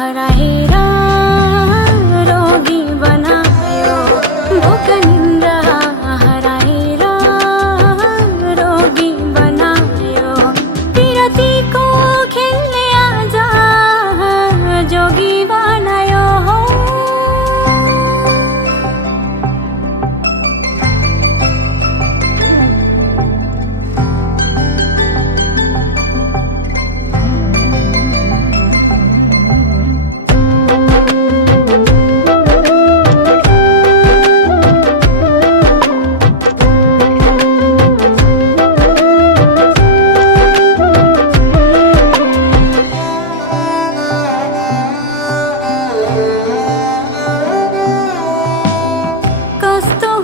हराएर रोगी बनायो भोक निन्द्रा हराएर रोगी बनायो पिरतीको खेलले आज जोगी बनायो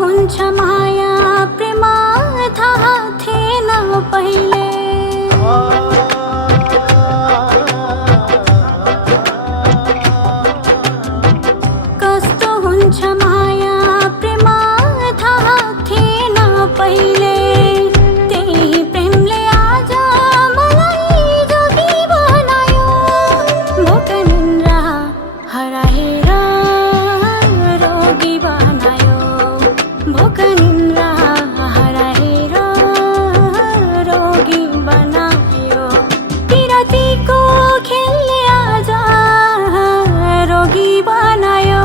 हुन्छ माया प्रेम थाहा थिएन पहिले कस्तो हुन्छ माया प्रेम थाहा थिएन पहिले त्यही प्रेमले आज मलाई जोगी बनायो भोक निन्द्रा हराएर रोगी बनायो भोक निन्द्रा हराएर रोगी बनायो पिरतीको खेलले आज रोगी बनायो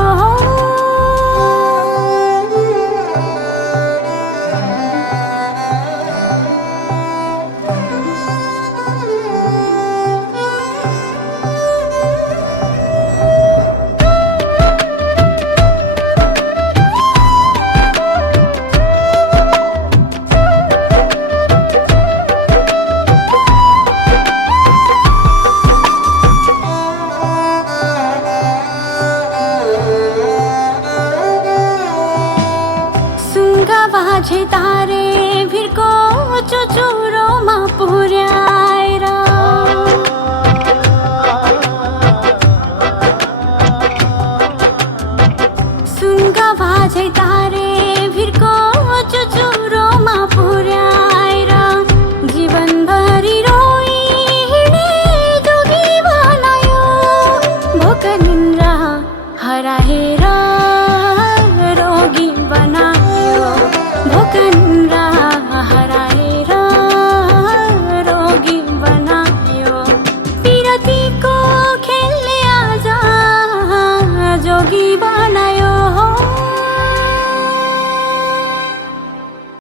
बाजे तारे भिरको चुचुरोमा पुर्याएर सुनका बाजे तारे भिरको चुचुरोमा पुर्याएर जीवनभरि रोई हिँडे जोगी बनायो भोक निन्द्रा हराएर रोगी बनायो भोक निन्द्रा